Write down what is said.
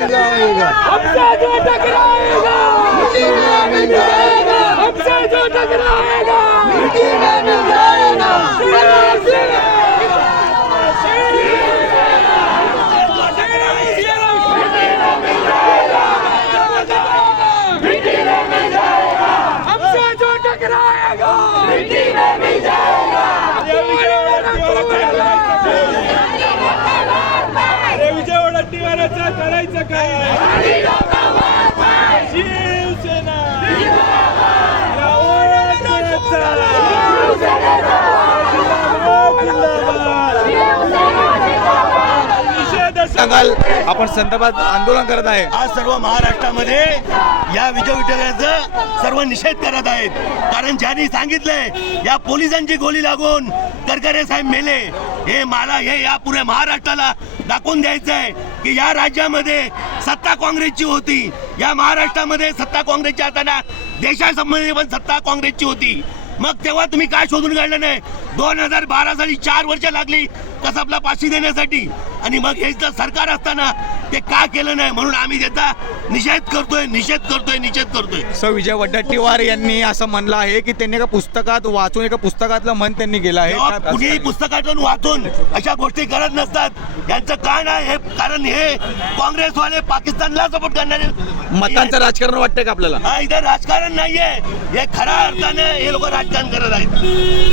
हमसे जो टकराएगा। मिट्टी में मिल जाएगा। हमसे जो टकराएगा। मिट्टी में करायचं काय? शिवसेना. सांगाल आपण संदर्भात आंदोलन करत आहे. आज सर्व महाराष्ट्रामध्ये या विजय विठ्ठलाचा सर्व निषेध करत आहेत. कारण ज्यांनी सांगितलंय या पोलिसांची गोली लागून करकरे साहेब मेले. हे मला हे या पुऱ्या महाराष्ट्राला दाखवून द्यायचं आहे की या राज्यामध्ये सत्ता काँग्रेसची होती. या महाराष्ट्रामध्ये सत्ता काँग्रेसची असताना देशासंबंधी पण सत्ता काँग्रेसची होती. मग तेव्हा तुम्ही काय शोधून काढलं नाही? दोन हजार बारा साली चार वर्ष लागली कसबला पाशी देण्यासाठी. आणि मग हे जर सरकार असताना ते का केलं नाही म्हणून आम्ही त्याचा निषेध करतोय निषेध करतोय निषेध करतोय. स विजय वड्डेट्टीवार यांनी असं म्हणलं आहे की त्यांनी एका पुस्तकात वाचून एका पुस्तकातलं मन त्यांनी गेलं आहे. कुणीही पुस्तकातून वाचून अशा गोष्टी करत नसतात. यांचं का नाही हे कारण हे काँग्रेसवाले पाकिस्तानला सपोर्ट करणारे मतांचं राजकारण वाटतंय का आपल्याला? हा इथं राजकारण नाहीये. हे खऱ्या अर्थाने हे लोक राजकारण करत आहेत.